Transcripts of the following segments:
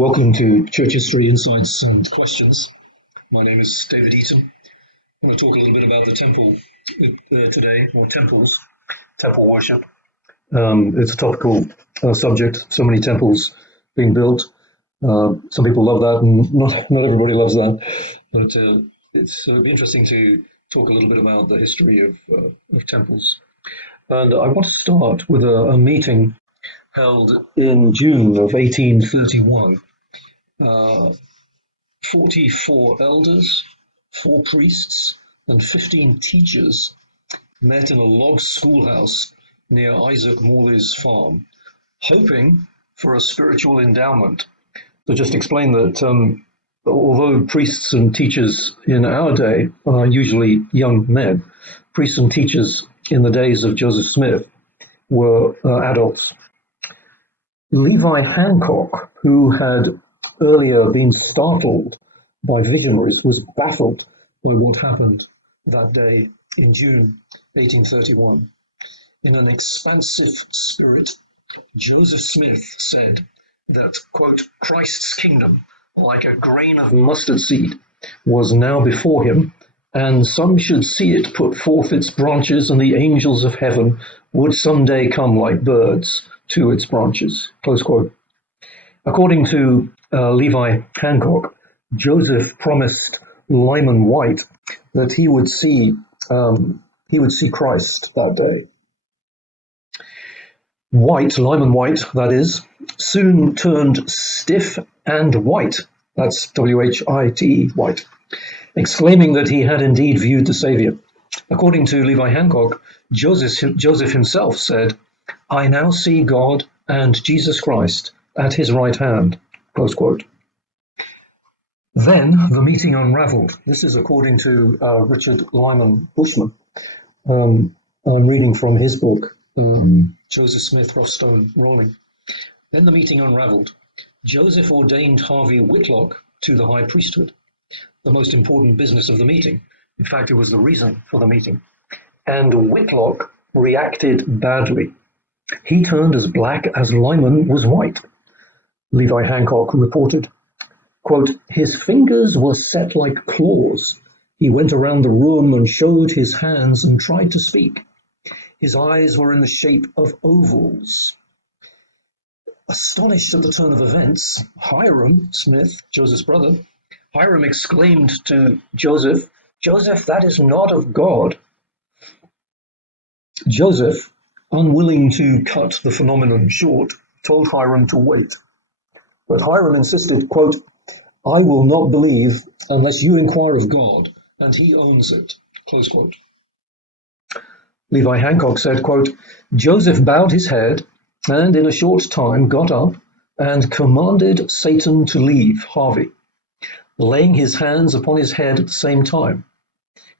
Welcome to Church History Insights and Questions. My name is David Eaton. I want to talk a little bit about the temple today, or temples, temple worship. It's a topical subject, so many temples being built. Some people love that, and not everybody loves that. But it'll be interesting to talk a little bit about the history of temples. And I want to start with a meeting held in June of 1831. 44 elders, 4 priests, and 15 teachers met in a log schoolhouse near Isaac Morley's farm, hoping for a spiritual endowment. To just explain that although priests and teachers in our day are usually young men, priests and teachers in the days of Joseph Smith were adults. Levi Hancock, who had earlier been startled by visionaries, was baffled by what happened that day in June 1831. In an expansive spirit, Joseph Smith said that, quote, Christ's kingdom, like a grain of mustard seed, was now before him, and some should see it put forth its branches, and the angels of heaven would someday come like birds to its branches, close quote. According to Levi Hancock, Joseph promised Lyman White that he would see Christ that day. Lyman White, that is, soon turned stiff and white, that's W-H-I-T-E, white, exclaiming that he had indeed viewed the Saviour. According to Levi Hancock, Joseph himself said, I now see God and Jesus Christ at his right hand, close quote. Then the meeting unraveled. This is according to Richard Lyman Bushman. I'm reading from his book, Joseph Smith, Rothstone, Rolling. Then the meeting unraveled. Joseph ordained Harvey Whitlock to the high priesthood, the most important business of the meeting. In fact, it was the reason for the meeting. And Whitlock reacted badly. He turned as black as Lyman was white. Levi Hancock reported, quote, his fingers were set like claws. He went around the room and showed his hands and tried to speak. His eyes were in the shape of ovals. Astonished at the turn of events, Hiram Smith, Joseph's brother, Hiram exclaimed to Joseph, Joseph, that is not of God. Joseph, unwilling to cut the phenomenon short, told Hiram to wait. But Hiram insisted, quote, I will not believe unless you inquire of God, and he owns it, close quote. Levi Hancock said, quote, Joseph bowed his head and in a short time got up and commanded Satan to leave Harvey, laying his hands upon his head at the same time,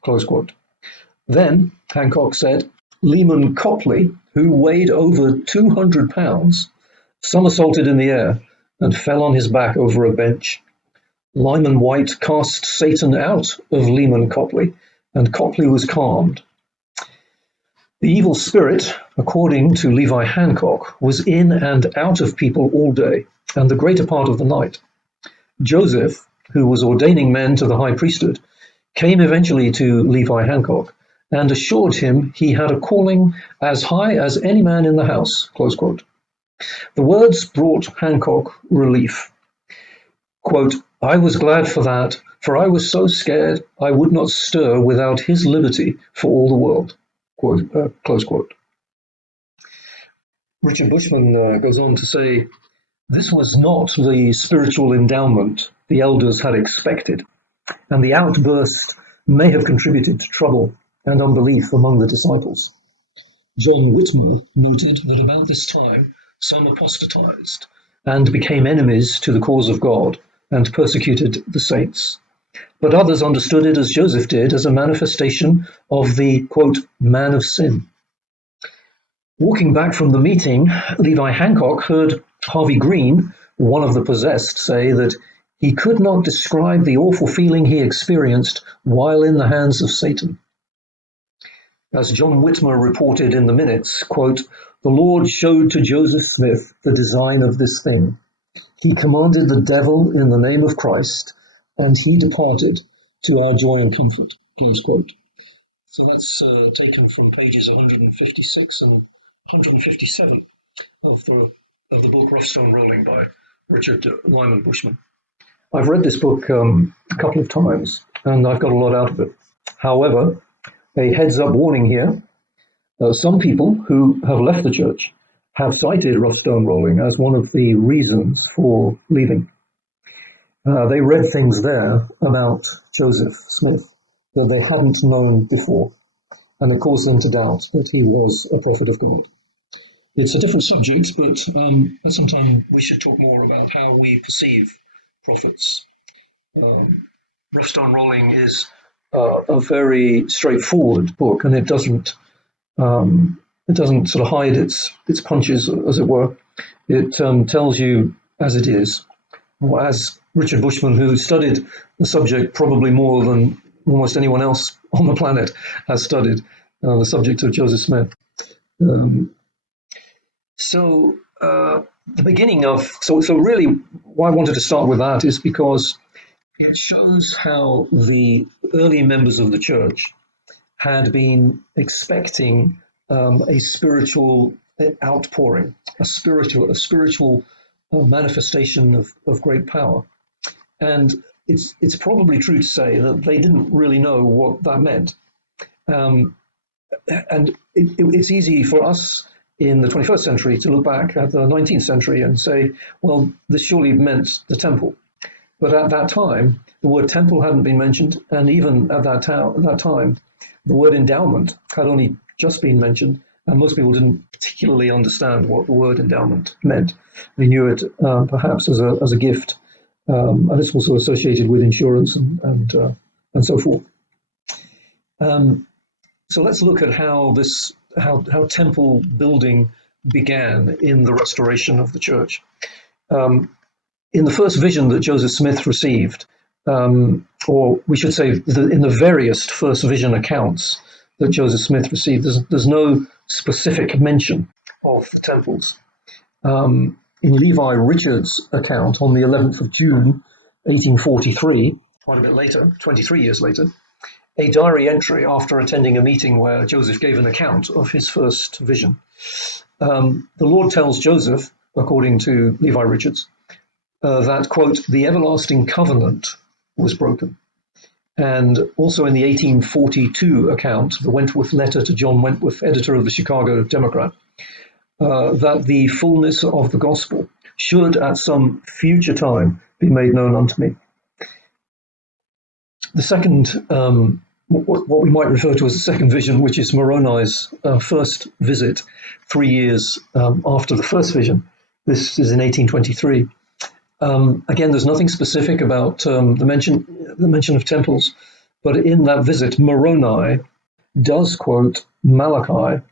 close quote. Then, Hancock said, Lyman Copley, who weighed over 200 pounds, somersaulted in the air and fell on his back over a bench. Lyman White cast Satan out of Lyman Copley, and Copley was calmed. The evil spirit, according to Levi Hancock, was in and out of people all day, and the greater part of the night. Joseph, who was ordaining men to the high priesthood, came eventually to Levi Hancock and assured him he had a calling as high as any man in the house, close quote. The words brought Hancock relief. Quote, I was glad for that, for I was so scared I would not stir without his liberty for all the world, quote, close quote. Richard Bushman goes on to say, this was not the spiritual endowment the elders had expected, and the outburst may have contributed to trouble and unbelief among the disciples. John Whitmer noted that about this time some apostatized and became enemies to the cause of God and persecuted the saints. But others understood it, as Joseph did, as a manifestation of the, quote, man of sin. Walking back from the meeting, Levi Hancock heard Harvey Green, one of the possessed, say that he could not describe the awful feeling he experienced while in the hands of Satan. As John Whitmer reported in the minutes, quote, the Lord showed to Joseph Smith the design of this thing. He commanded the devil in the name of Christ, and he departed to our joy and comfort. Close quote. So that's taken from pages 156 and 157 of the book Rough Stone Rolling by Richard Lyman Bushman. I've read this book a couple of times, and I've got a lot out of it. However, a heads-up warning here. Some people who have left the church have cited Rough Stone Rolling as one of the reasons for leaving. They read things there about Joseph Smith that they hadn't known before, and it caused them to doubt that he was a prophet of God. It's a different subject, but at some time we should talk more about how we perceive prophets. Rough Stone Rolling is a very straightforward book, and it doesn't sort of hide its punches, as it were. It tells you as it is, or as Richard Bushman, who studied the subject probably more than almost anyone else on the planet has studied the subject of Joseph Smith. The beginning of so really why I wanted to start with that is because it shows how the early members of the church had been expecting a spiritual outpouring, a spiritual manifestation of great power, and it's probably true to say that they didn't really know what that meant. And it's easy for us in the 21st century to look back at the 19th century and say, well, this surely meant the temple. But at that time, the word temple hadn't been mentioned, and even at that time, the word endowment had only just been mentioned, and most people didn't particularly understand what the word endowment meant. They knew it perhaps as a gift, and it's also associated with insurance and so forth. So let's look at how temple building began in the restoration of the church. In the first vision that Joseph Smith received, or we should say in the various first vision accounts that Joseph Smith received, there's no specific mention of the temples. In Levi Richards' account on the 11th of June, 1843, quite a bit later, 23 years later, a diary entry after attending a meeting where Joseph gave an account of his first vision. The Lord tells Joseph, according to Levi Richards, that, quote, the everlasting covenant was broken. And also in the 1842 account, the Wentworth letter to John Wentworth, editor of the Chicago Democrat, that the fullness of the gospel should at some future time be made known unto me. The second, what we might refer to as the second vision, which is Moroni's first visit 3 years after the first vision. This is in 1823. Again, there's nothing specific about the mention of temples, but in that visit, Moroni does quote Malachi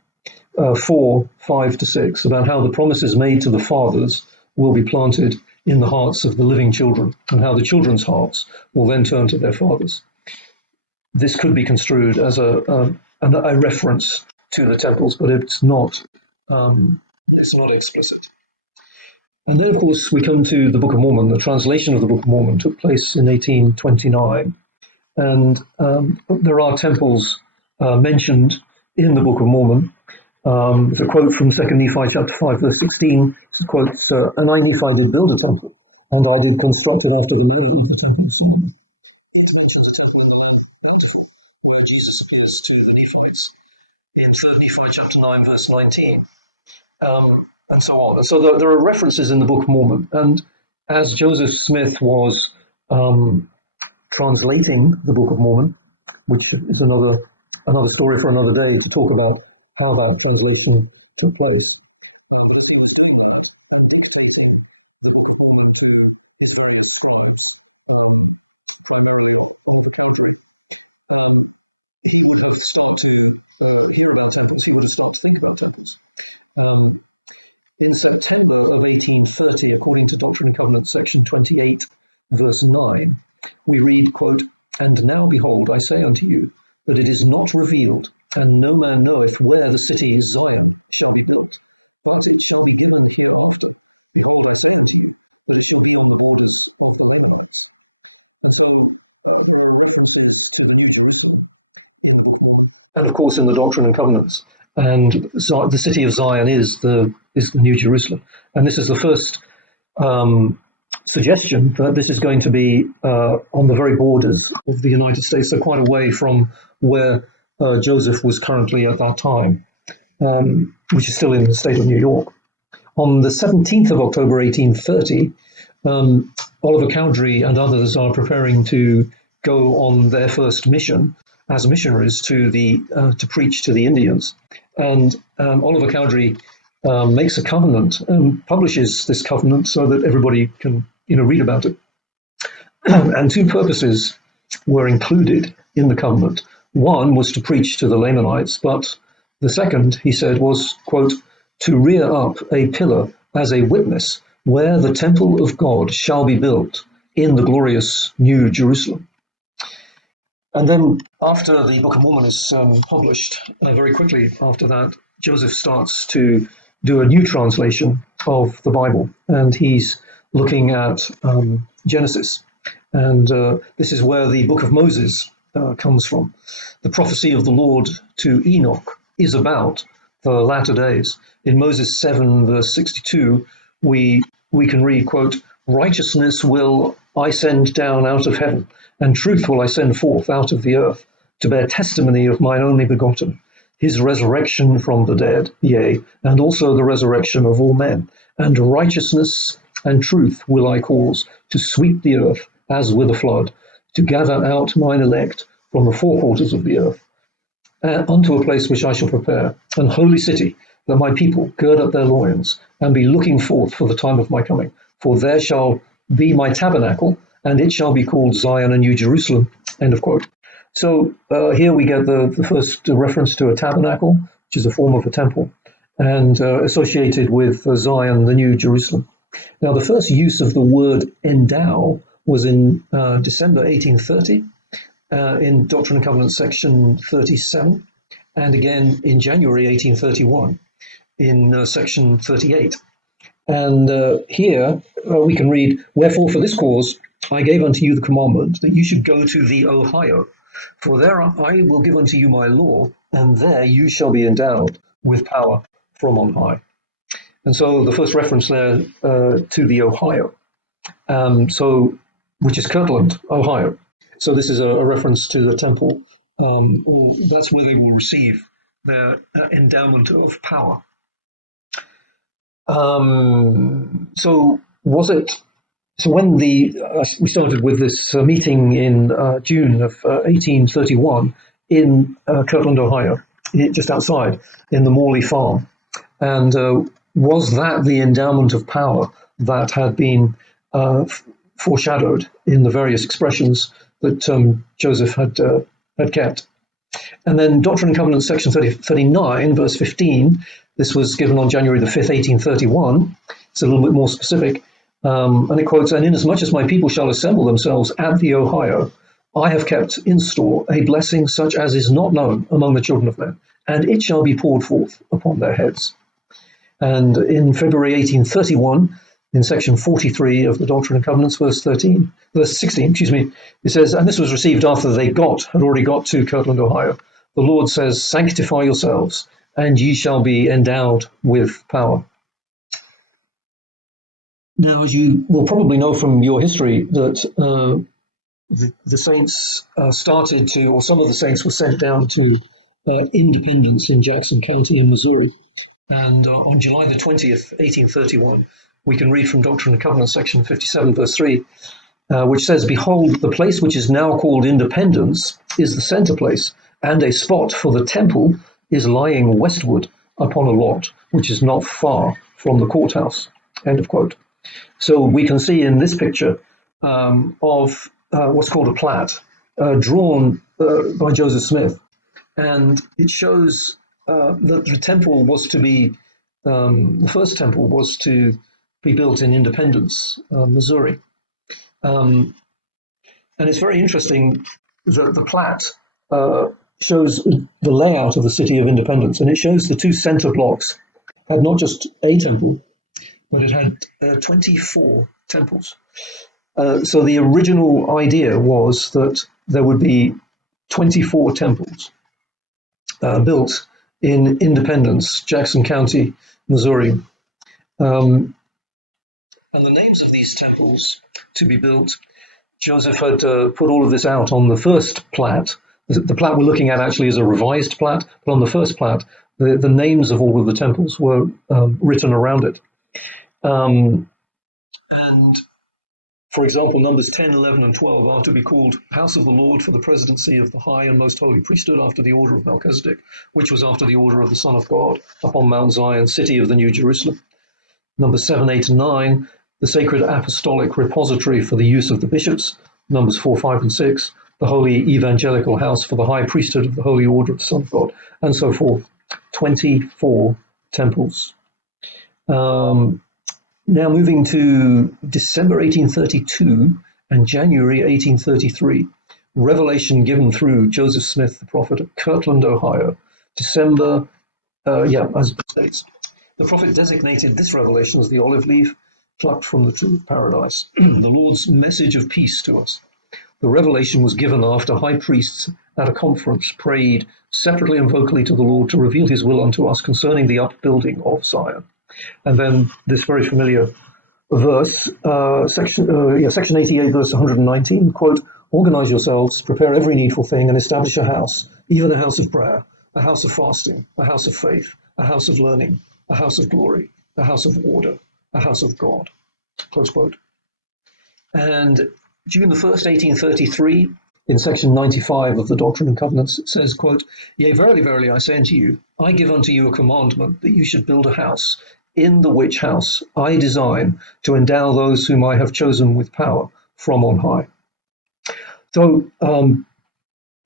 4:5-6 about how the promises made to the fathers will be planted in the hearts of the living children, and how the children's hearts will then turn to their fathers. This could be construed as a reference to the temples, but it's not explicit. And then, of course, we come to the Book of Mormon. The translation of the Book of Mormon took place in 1829, and there are temples mentioned in the Book of Mormon. There's a quote from 2 Nephi chapter 5, verse 16. It quotes, and I, Nephi, did build a temple, and I did construct it after the manner of the temple of Solomon. Where Jesus appears to the Nephites in 3 Nephi chapter 9, verse 19. And so on. So there are references in the Book of Mormon, and as Joseph Smith was translating the Book of Mormon, which is another story for another day to talk about how that translation took place. In September 1830, according to document section 28, verse 11, we read, "And now behold, I say unto you, that it is not known how many and year compared to things done shall be great. As it shall be done, said Lord, and all the saying to you, and shall course, in the Doctrine and Covenants. And so the city of Zion is the New Jerusalem. And this is the first suggestion that this is going to be on the very borders of the United States, so quite away from where Joseph was currently at that time, which is still in the state of New York. On the 17th of October, 1830, Oliver Cowdery and others are preparing to go on their first mission as missionaries to preach to the Indians. And Oliver Cowdery makes a covenant and publishes this covenant so that everybody can read about it. And two purposes were included in the covenant. One was to preach to the Lamanites, but the second, he said, was, quote, to rear up a pillar as a witness where the temple of God shall be built in the glorious New Jerusalem. And then after the Book of Mormon is published, very quickly after that, Joseph starts to do a new translation of the Bible, and he's looking at Genesis. And this is where the Book of Moses comes from. The prophecy of the Lord to Enoch is about the latter days. In Moses 7, verse 62, we can read, quote, righteousness will I send down out of heaven, and truth will I send forth out of the earth, to bear testimony of mine only begotten, his resurrection from the dead, yea, and also the resurrection of all men. And righteousness and truth will I cause to sweep the earth as with a flood, to gather out mine elect from the four quarters of the earth, unto a place which I shall prepare, an holy city, that my people gird up their loins, and be looking forth for the time of my coming. For there shall be my tabernacle, and it shall be called Zion and New Jerusalem. End of quote. So here we get the first reference to a tabernacle, which is a form of a temple, and associated with Zion, the New Jerusalem. Now, the first use of the word endow was in December 1830, in Doctrine and Covenants section 37, and again in January 1831 in section 38. And here we can read, wherefore for this cause I gave unto you the commandment that you should go to the Ohio, for there I will give unto you my law, and there you shall be endowed with power from on high. And so the first reference there to the Ohio, which is Kirtland, Ohio. So this is a reference to the temple, or that's where they will receive their endowment of power. So when we started with this meeting in June of 1831 in Kirtland, Ohio, just outside in the Morley farm, and was that the endowment of power that had been foreshadowed in the various expressions that Joseph had kept? And then Doctrine and Covenants section 39, verse 15, this was given on January the 5th, 1831. It's a little bit more specific. And it quotes, and inasmuch as my people shall assemble themselves at the Ohio, I have kept in store a blessing such as is not known among the children of men, and it shall be poured forth upon their heads. And in February 1831, in section 43 of the Doctrine and Covenants, verse 16, it says, and this was received after they had already got to Kirtland, Ohio. The Lord says, sanctify yourselves, and ye shall be endowed with power. Now, as you will probably know from your history, that the saints started to, or some of the saints were sent down to Independence in Jackson County in Missouri. And on July the 20th, 1831, we can read from Doctrine and Covenants, section 57, verse 3, which says, behold, the place which is now called Independence is the center place, and a spot for the temple is lying westward upon a lot which is not far from the courthouse. End of quote. So we can see in this picture of what's called a plat, drawn by Joseph Smith, and it shows that the temple was to be, the first temple was to be built in Independence, Missouri. And it's very interesting that the plat shows the layout of the city of Independence, and it shows the two center blocks had not just a temple, but it had 24 temples. So the original idea was that there would be 24 temples. built in Independence, Jackson County, Missouri. And the names of these temples to be built, Joseph had put all of this out on the first plat. The plat we're looking at actually is a revised plat, but on the first plat, the names of all of the temples were written around it. And for example, numbers 10, 11, and 12 are to be called House of the Lord for the presidency of the high and most holy priesthood after the order of Melchizedek, which was after the order of the Son of God, upon Mount Zion, city of the New Jerusalem. Numbers 7, 8, and 9, the sacred apostolic repository for the use of the bishops. Numbers 4, 5, and 6, the holy evangelical house for the high priesthood of the holy order of the Son of God, and so forth. 24 temples. Now moving to December 1832 and January 1833, revelation given through Joseph Smith, the prophet of Kirtland, Ohio. December, as it states. The prophet designated this revelation as the olive leaf plucked from the tree of paradise, the Lord's message of peace to us. The revelation was given after high priests at a conference prayed separately and vocally to the Lord to reveal his will unto us concerning the upbuilding of Zion. And then this very familiar verse, section 88, verse 119, quote, organize yourselves, prepare every needful thing, and establish a house, even a house of prayer, a house of fasting, a house of faith, a house of learning, a house of glory, a house of order, a house of God, close quote. And June the 1st, 1833, in section 95 of the Doctrine and Covenants, it says, quote, yea, verily, verily, I say unto you, I give unto you a commandment that you should build a house, in the which house I design to endow those whom I have chosen with power from on high. So,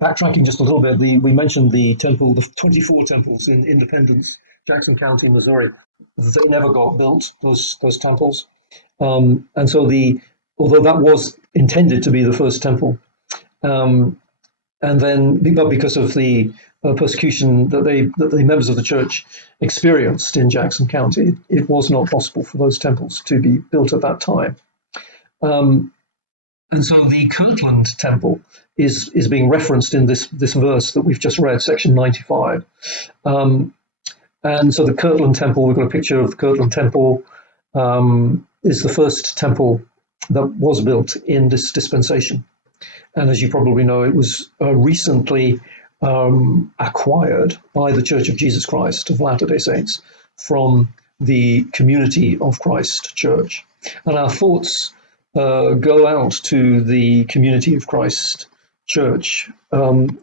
backtracking just a little bit, we mentioned the 24 temples in Independence, Jackson County, Missouri. They never got built, those temples. And so although that was intended to be the first temple, and then, but because of the persecution that the members of the church experienced in Jackson County, it was not possible for those temples to be built at that time. And so the Kirtland temple is being referenced in this verse that we've just read, section 95. And so the Kirtland temple, we've got a picture of the Kirtland temple, is the first temple that was built in this dispensation. And as you probably know, it was recently acquired by the Church of Jesus Christ of Latter-day Saints from the Community of Christ Church. And our thoughts go out to the Community of Christ Church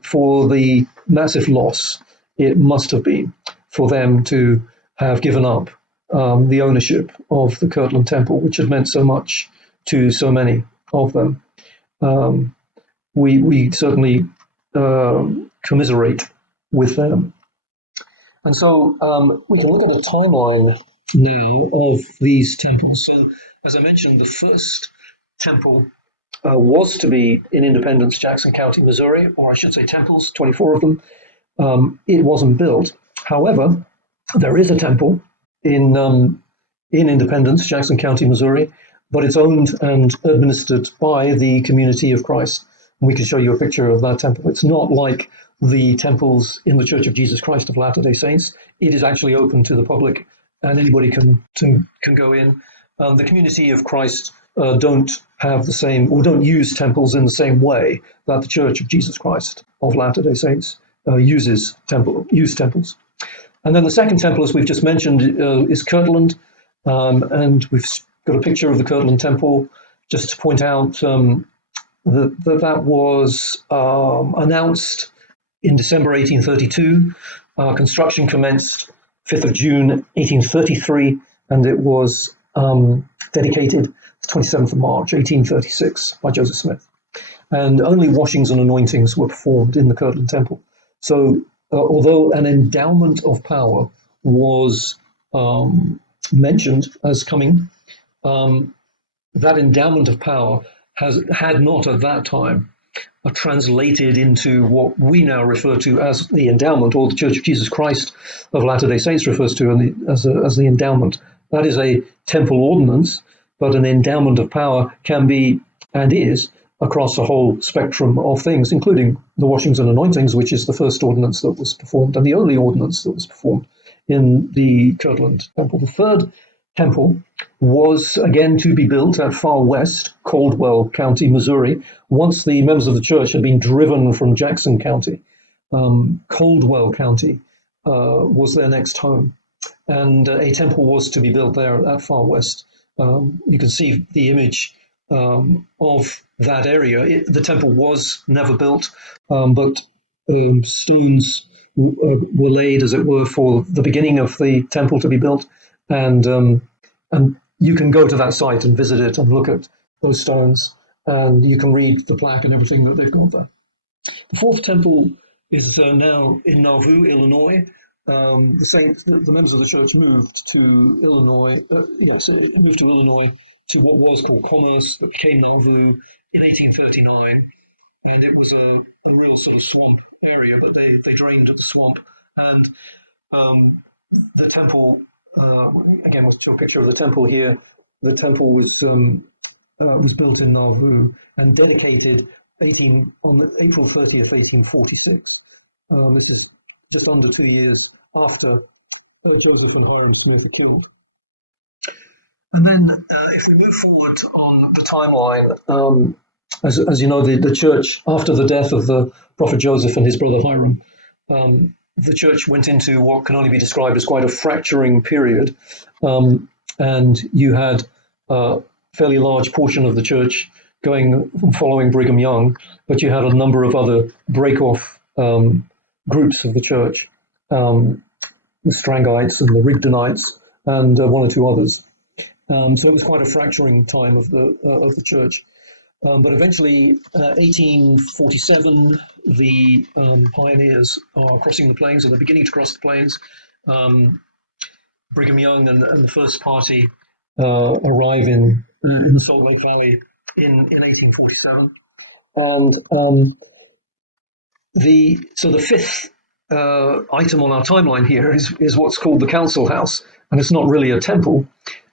for the massive loss it must have been for them to have given up the ownership of the Kirtland Temple, which had meant so much to so many of them. We certainly commiserate with them. And so we can look at a timeline now of these temples. So as I mentioned, the first temple was to be in Independence, Jackson County, Missouri, or I should say temples, 24 of them. It wasn't built. However, there is a temple in Independence, Jackson County, Missouri, but it's owned and administered by the Community of Christ. We can show you a picture of that temple. It's not like the temples in the Church of Jesus Christ of Latter-day Saints. It is actually open to the public, and anybody can go in. The Community of Christ don't have the same, or don't use temples in the same way that the Church of Jesus Christ of Latter-day Saints use temples. And then the second temple, as we've just mentioned, is Kirtland, and we've got a picture of the Kirtland Temple just to point out that was announced in December 1832. Construction commenced 5th of June 1833, and it was dedicated 27th of March 1836 by Joseph Smith. And only washings and anointings were performed in the Kirtland Temple. So although an endowment of power was mentioned as coming, that endowment of power had not at that time translated into what we now refer to as the endowment, or the Church of Jesus Christ of Latter-day Saints refers to as the endowment. That is a temple ordinance, but an endowment of power can be and is across a whole spectrum of things, including the washings and anointings, which is the first ordinance that was performed and the only ordinance that was performed in the Kirtland Temple. The third temple was again to be built at far west, Caldwell County, Missouri, once the members of the church had been driven from Jackson County. Caldwell County was their next home, and a temple was to be built there at far west. You can see the image of that area. The temple was never built, but stones were laid, as it were, for the beginning of the temple to be built, and you can go to that site and visit it and look at those stones, and you can read the plaque and everything that they've got there. The fourth temple is now in Nauvoo, Illinois. The members of the church moved to Illinois. Moved to Illinois to what was called Commerce, that became Nauvoo in 1839, and it was a real sort of swamp area, but they drained the swamp, and the temple. Again, I'll show a picture of the temple here. The temple was built in Nauvoo and dedicated on April 30th, 1846. This is just under 2 years after Joseph and Hiram Smith are killed. And then, if we move forward on the timeline, as you know, the church, after the death of the prophet Joseph and his brother Hiram, the church went into what can only be described as quite a fracturing period, and you had a fairly large portion of the church following Brigham Young, but you had a number of other break-off groups of the church, the Strangites and the Rigdonites, and one or two others. So it was quite a fracturing time of the church. But eventually, 1847, the pioneers are crossing the plains, or they're beginning to cross the plains. Brigham Young and the first party arrive in the Salt Lake Valley in 1847. And the fifth item on our timeline here is what's called the Council House. And it's not really a temple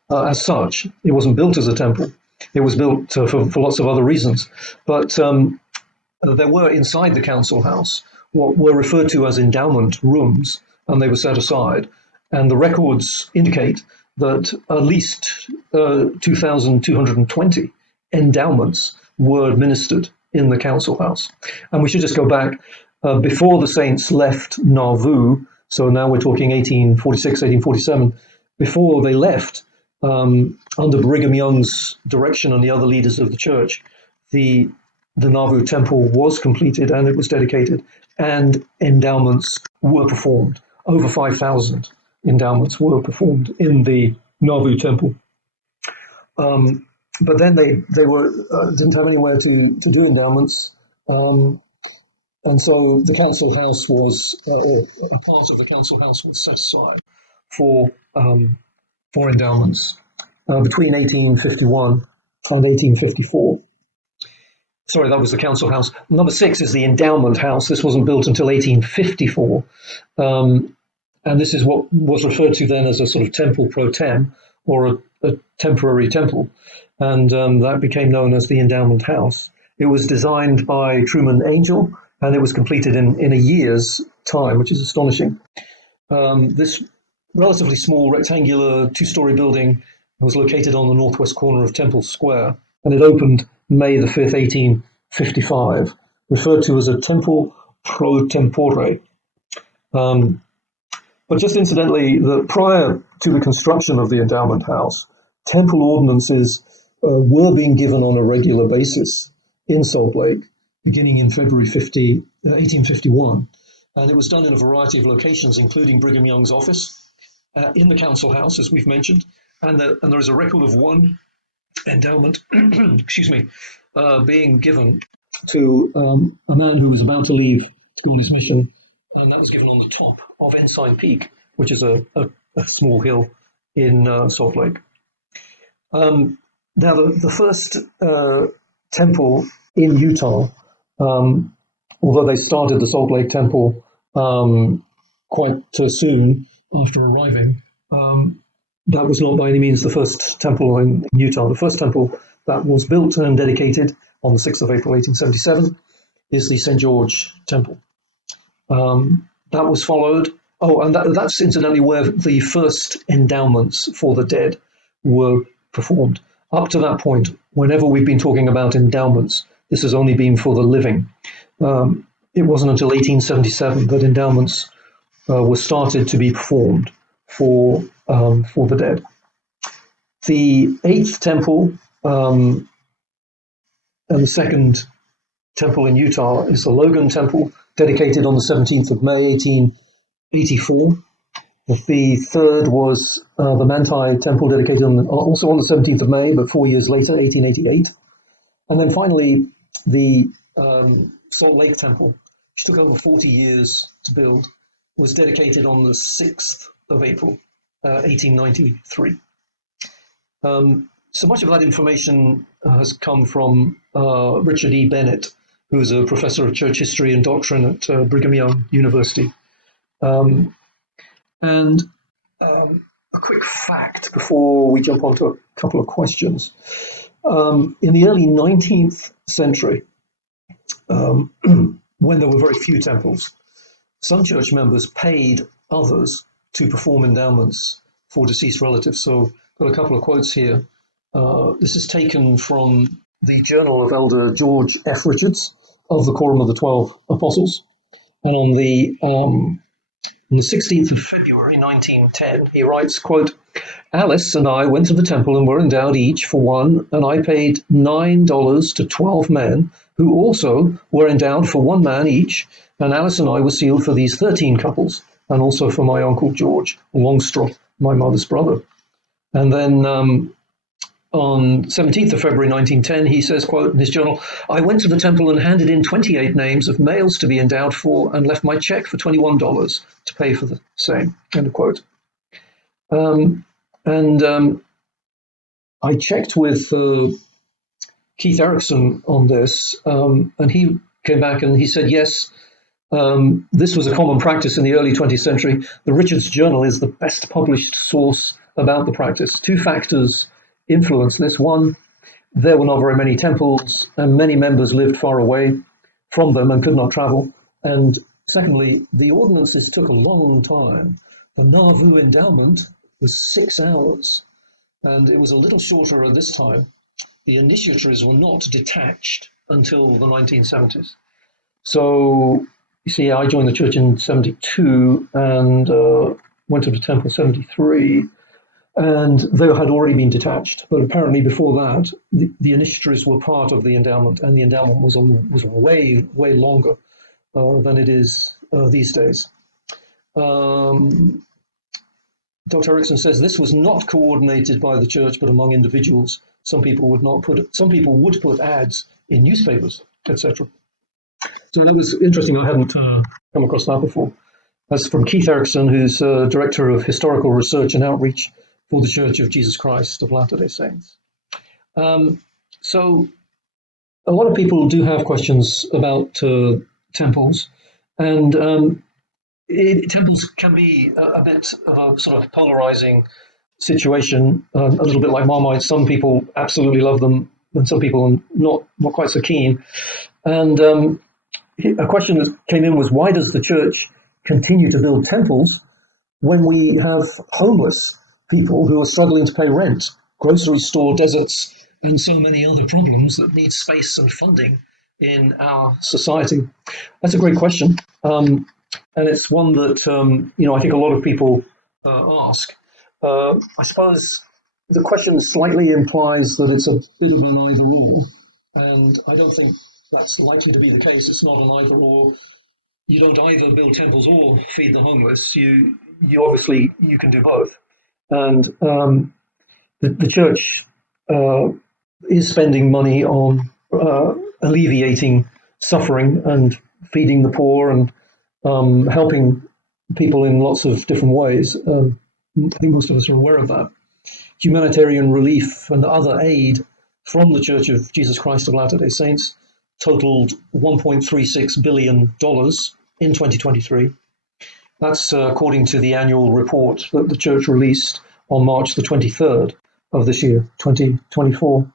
as such. It wasn't built as a temple. It was built for lots of other reasons. But there were inside the council house what were referred to as endowment rooms, and they were set aside. And the records indicate that at least 2,220 endowments were administered in the council house. And we should just go back before the saints left Nauvoo, so now we're talking 1846, 1847, before they left, under Brigham Young's direction and the other leaders of the church, the Nauvoo temple was completed and it was dedicated, and endowments were performed. Over 5,000 endowments were performed in the Nauvoo temple. But then they didn't have anywhere to do endowments, and so the council house was, or a part of the council house was set aside for endowments between 1851 and 1854. Sorry, that was the council house. Number 6 is the endowment house. This wasn't built until 1854. And this is what was referred to then as a sort of temple pro tem, or a temporary temple. And that became known as the endowment house. It was designed by Truman Angell, and it was completed in a year's time, which is astonishing. This relatively small rectangular 2-story building was located on the northwest corner of Temple Square, and it opened May the 5th, 1855, referred to as a temple pro tempore. But just incidentally, prior to the construction of the endowment house, temple ordinances were being given on a regular basis in Salt Lake, beginning in February 1851. And it was done in a variety of locations, including Brigham Young's office, in the council house, as we've mentioned, and there is a record of one endowment, being given to a man who was about to leave to go on his mission, and that was given on the top of Ensign Peak, which is a small hill in Salt Lake. Now, the first temple in Utah, although they started the Salt Lake Temple quite soon after arriving, that was not by any means the first temple in Utah. The first temple that was built and dedicated on the 6th of April 1877, is the St. George Temple. That was followed. Oh, and that's incidentally where the first endowments for the dead were performed. Up to that point, whenever we've been talking about endowments, this has only been for the living. It wasn't until 1877 that endowments were started to be performed for the dead. The eighth temple and the second temple in Utah is the Logan Temple, dedicated on the 17th of May, 1884. The third was the Manti Temple, dedicated also on the 17th of May, but 4 years later, 1888. And then finally, the Salt Lake Temple, which took over 40 years to build, was dedicated on the 6th of April, 1893. So much of that information has come from Richard E. Bennett, who's a professor of church history and doctrine at Brigham Young University. And a quick fact before we jump onto a couple of questions. In the early 19th century, when there were very few temples, some church members paid others to perform endowments for deceased relatives. So I've got a couple of quotes here. This is taken from the Journal of Elder George F. Richards of the Quorum of the 12 Apostles. And on the 16th of February 1910, he writes, quote, Alice and I went to the temple and were endowed each for one, and I paid $9 to 12 men who also were endowed for one man each, and Alice and I were sealed for these 13 couples, and also for my uncle George Longstrop, my mother's brother. And then on 17th of February 1910, he says, quote, in his journal, I went to the temple and handed in 28 names of males to be endowed for and left my check for $21 to pay for the same, end of quote. I checked with Keith Erickson on this, and he came back and he said, yes, this was a common practice in the early 20th century. The Richards Journal is the best published source about the practice. Two factors influenced this. One, there were not very many temples, and many members lived far away from them and could not travel. And secondly, the ordinances took a long time. The Nauvoo endowment was 6 hours, and it was a little shorter at this time. The initiatories were not detached until the 1970s. So, you see, I joined the church in 72 and went to the temple in 73. And they had already been detached, but apparently before that, the initiatories were part of the endowment, and the endowment was way longer than it is these days. Dr. Erickson says this was not coordinated by the church, but among individuals. Some people would put ads in newspapers, etc. So that was interesting. I hadn't come across that before. That's from Keith Erickson, who's Director of Historical Research and Outreach for the Church of Jesus Christ of Latter-day Saints. So a lot of people do have questions about temples, and temples can be a bit of a sort of polarizing situation, a little bit like Marmite. Some people absolutely love them, and some people are not quite so keen. And a question that came in was, why does the church continue to build temples when we have homeless people who are struggling to pay rent, grocery store deserts, and so many other problems that need space and funding in our society? That's a great question. And it's one that, I think a lot of people ask. I suppose the question slightly implies that it's a bit of an either or, and I don't think that's likely to be the case. It's not an either or. You don't either build temples or feed the homeless. You obviously, you can do both. And the church is spending money on alleviating suffering and feeding the poor and helping people in lots of different ways. I think most of us are aware of that. Humanitarian relief and other aid from the Church of Jesus Christ of Latter-day Saints totaled $1.36 billion in 2023. That's according to the annual report that the church released on March the 23rd of this year, 2024.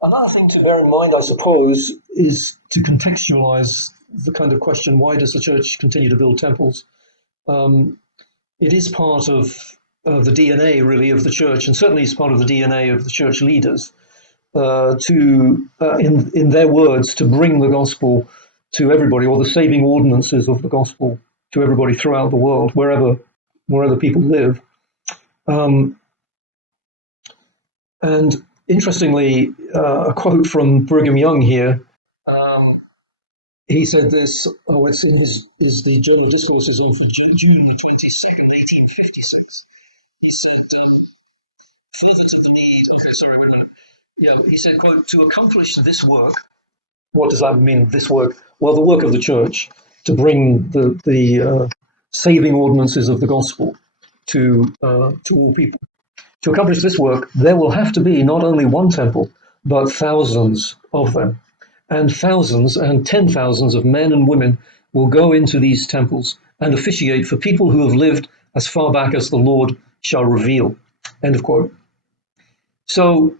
Another thing to bear in mind, I suppose, is to contextualize the kind of question: why does the church continue to build temples? Um, it is part of the DNA, really, of the church, and certainly is part of the DNA of the church leaders in their words, to bring the gospel to everybody, or the saving ordinances of the gospel to everybody throughout the world, wherever people live. Um, and interestingly, a quote from Brigham Young here. Um, he said this. Oh, it's in his the General Discourses on June the 22nd, 1856. He said, further to the need. Okay, sorry, wait a minute. Yeah, he said, quote, to accomplish this work. What does that mean, this work? Well, the work of the church to bring the saving ordinances of the gospel to all people. To accomplish this work, there will have to be not only one temple, but thousands of them. And thousands and 10,000s of men and women will go into these temples and officiate for people who have lived as far back as the Lord shall reveal. End of quote. So,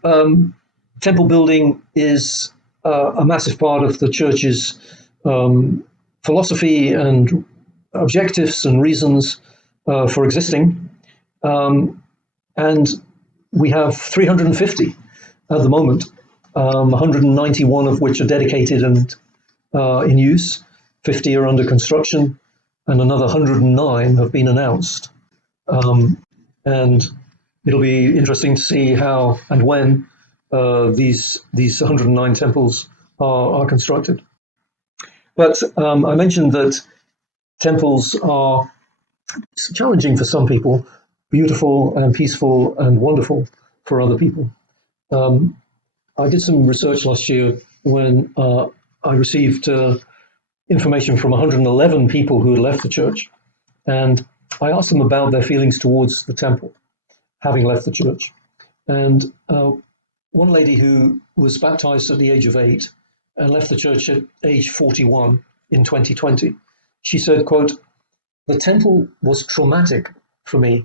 temple building is a massive part of the church's philosophy and objectives and reasons for existing. And we have 350 at the moment, 191 of which are dedicated and in use, 50 are under construction, and another 109 have been announced. And it'll be interesting to see how and when these 109 temples are constructed. But I mentioned that temples are challenging for some people, beautiful and peaceful and wonderful for other people. I did some research last year when I received information from 111 people who had left the church, and I asked them about their feelings towards the temple, having left the church. And one lady who was baptized at the age of 8 and left the church at age 41 in 2020, she said, quote, the temple was traumatic for me,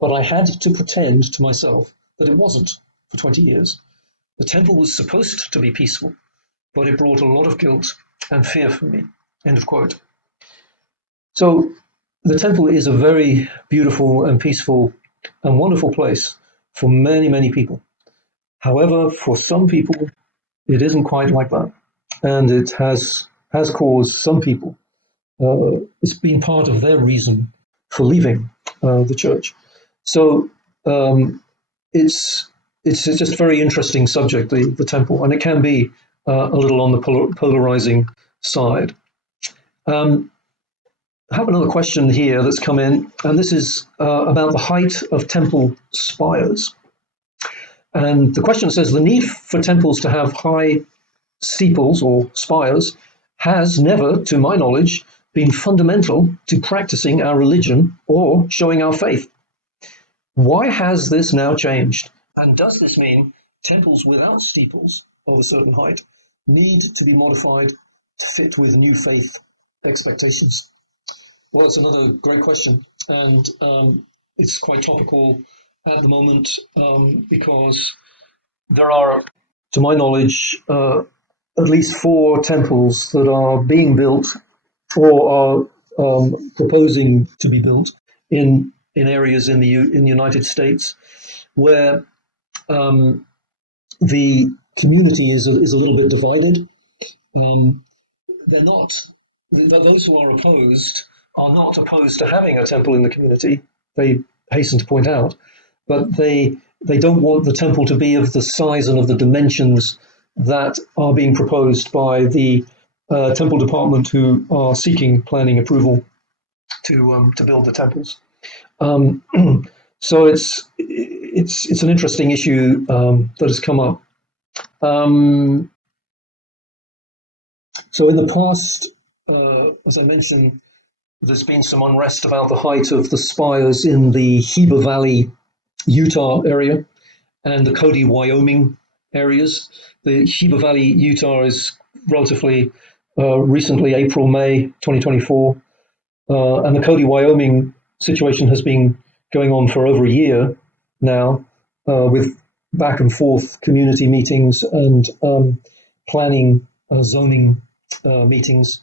but I had to pretend to myself that it wasn't for 20 years. The temple was supposed to be peaceful, but it brought a lot of guilt and fear for me. End of quote. So the temple is a very beautiful and peaceful and wonderful place for many, many people. However, for some people, it isn't quite like that. And it has caused some people, it's been part of their reason for leaving the church. So it's just a very interesting subject, the temple, and it can be a little on the polarizing side. I have another question here that's come in, and this is about the height of temple spires. And the question says, the need for temples to have high steeples or spires has never, to my knowledge, been fundamental to practicing our religion or showing our faith. Why has this now changed? And does this mean temples without steeples of a certain height need to be modified to fit with new faith expectations? Well, it's another great question, and it's quite topical at the moment because there are, to my knowledge, at least 4 temples that are being built or are proposing to be built in areas in the United States where the community is a little bit divided. They're not, those who are opposed are not opposed to having a temple in the community, they hasten to point out, but they don't want the temple to be of the size and of the dimensions that are being proposed by the temple department, who are seeking planning approval to build the temples. So it's an interesting issue that has come up. So in the past, as I mentioned, there's been some unrest about the height of the spires in the Gila Valley, Utah area and the Cody, Wyoming areas. The Gila Valley, Utah is relatively recently, April, May 2024. And the Cody, Wyoming situation has been going on for over a year now, with back and forth community meetings and planning, zoning meetings.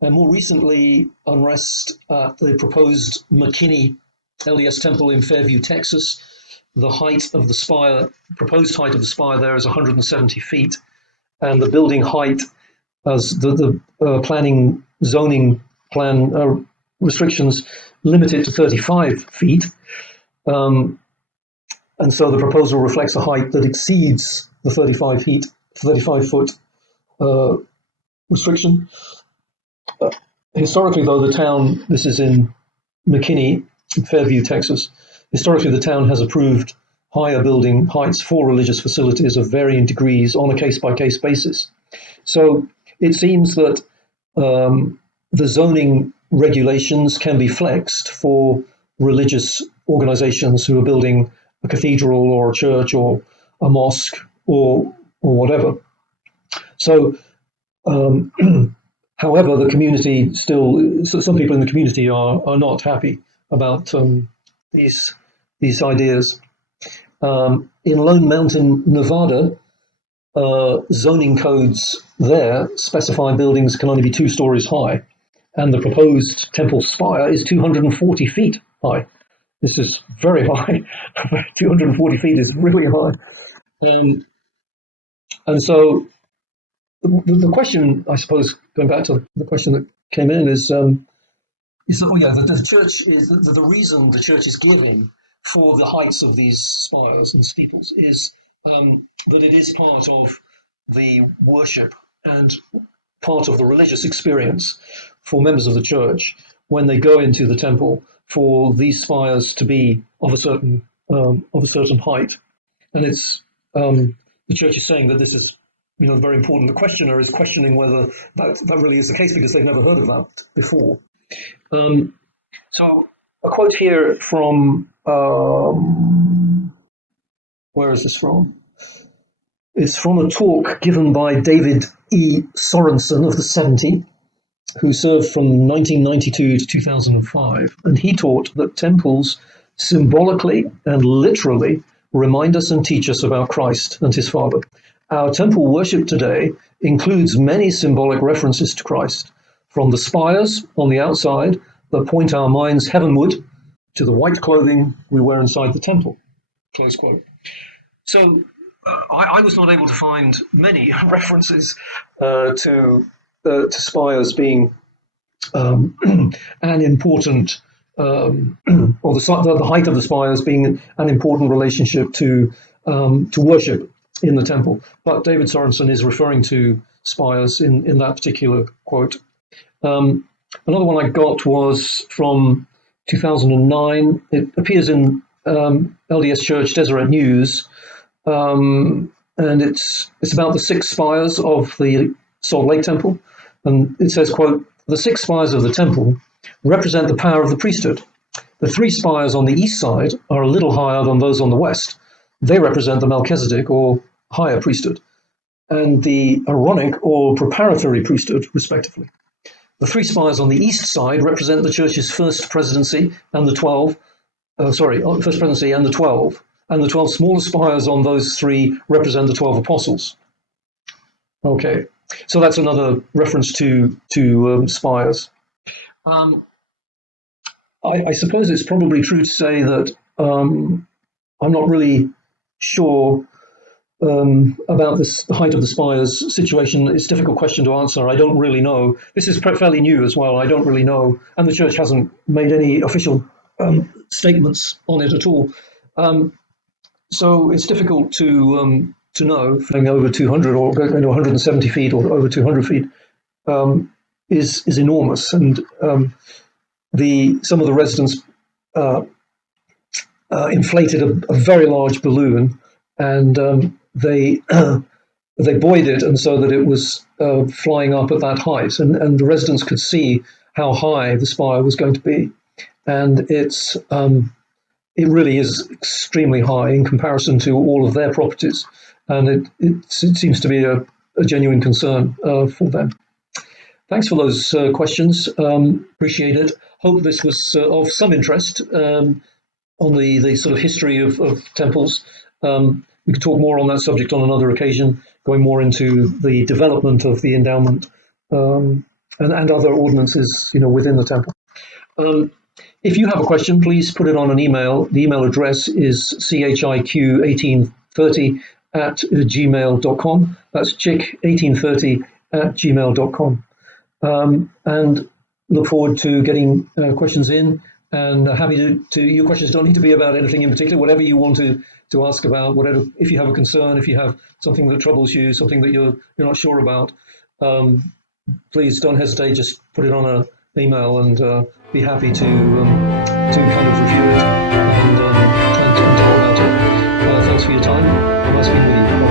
And more recently, unrest at the proposed McKinney LDS Temple in Fairview, Texas. The height of the spire, proposed height of the spire there is 170 feet, and the building height, as the planning zoning plan restrictions limit it to 35 feet. And so the proposal reflects a height that exceeds the 35 foot restriction. Historically, though, the town, this is in McKinney, Fairview, Texas, historically the town has approved higher building heights for religious facilities of varying degrees on a case-by-case basis. So it seems that the zoning regulations can be flexed for religious organizations who are building a cathedral or a church or a mosque or whatever. So, however, the community still, some people in the community are not happy about these ideas. In Lone Mountain, Nevada, zoning codes there specify buildings can only be 2 stories high, and the proposed temple spire is 240 feet high. This is very high. 240 feet is really high. And so the question, I suppose, going back to the question that came in, is that, the church is the reason the church is giving for the heights of these spires and steeples is that it is part of the worship and part of the religious experience for members of the church when they go into the temple, for these spires to be of a certain height. And it's the church is saying that this is very important. The questioner is questioning whether that really is the case, because they've never heard of that before. So a quote here from where is this from? It's from a talk given by David E. Sorensen of the 70, who served from 1992 to 2005. And he taught that temples symbolically and literally remind us and teach us about Christ and his Father. Our temple worship today includes many symbolic references to Christ, from the spires on the outside that point our minds heavenward to the white clothing we wear inside the temple. Close quote. So I was not able to find many references to spires being an important, or the height of the spires being an important relationship to worship in the temple. But David Sorensen is referring to spires in that particular quote. Another one I got was from 2009. It appears in LDS Church Deseret News, and it's about the 6 spires of the Salt Lake Temple. And it says, quote, "The 6 spires of the temple represent the power of the priesthood. The 3 spires on the east side are a little higher than those on the west. They represent the Melchizedek, or higher priesthood, and the Aaronic, or preparatory priesthood, respectively. The 3 spires on the east side represent the church's first presidency and the 12, first presidency and the 12. And the 12 smaller spires on those 3 represent the 12 apostles." Okay, so that's another reference to spires. I suppose it's probably true to say that I'm not really sure about the height of the spires situation. It's a difficult question to answer. I don't really know. This is fairly new as well. I don't really know, and the church hasn't made any official statements on it at all. So it's difficult to know. Going over 200 or going to 170 feet or over 200 feet is enormous, and some of the residents inflated a very large balloon, and they buoyed it, and so that it was flying up at that height, and the residents could see how high the spire was going to be, and it really is extremely high in comparison to all of their properties, and it seems to be a genuine concern for them. Thanks for those questions. Appreciate it. Hope this was of some interest on the sort of history of temples. we could talk more on that subject on another occasion, going more into the development of the endowment and other ordinances, within the temple. If you have a question, please put it on an email. The email address is chiq1830@gmail.com. That's chiq1830@gmail.com. And look forward to getting questions in, and happy to your questions don't need to be about anything in particular, whatever you want to ask about, whatever. If you have a concern, if you have something that troubles you, something that you're not sure about, please don't hesitate. Just put it on an email, and be happy to kind of review it and talk about it. Thanks for your time. Nice being with you.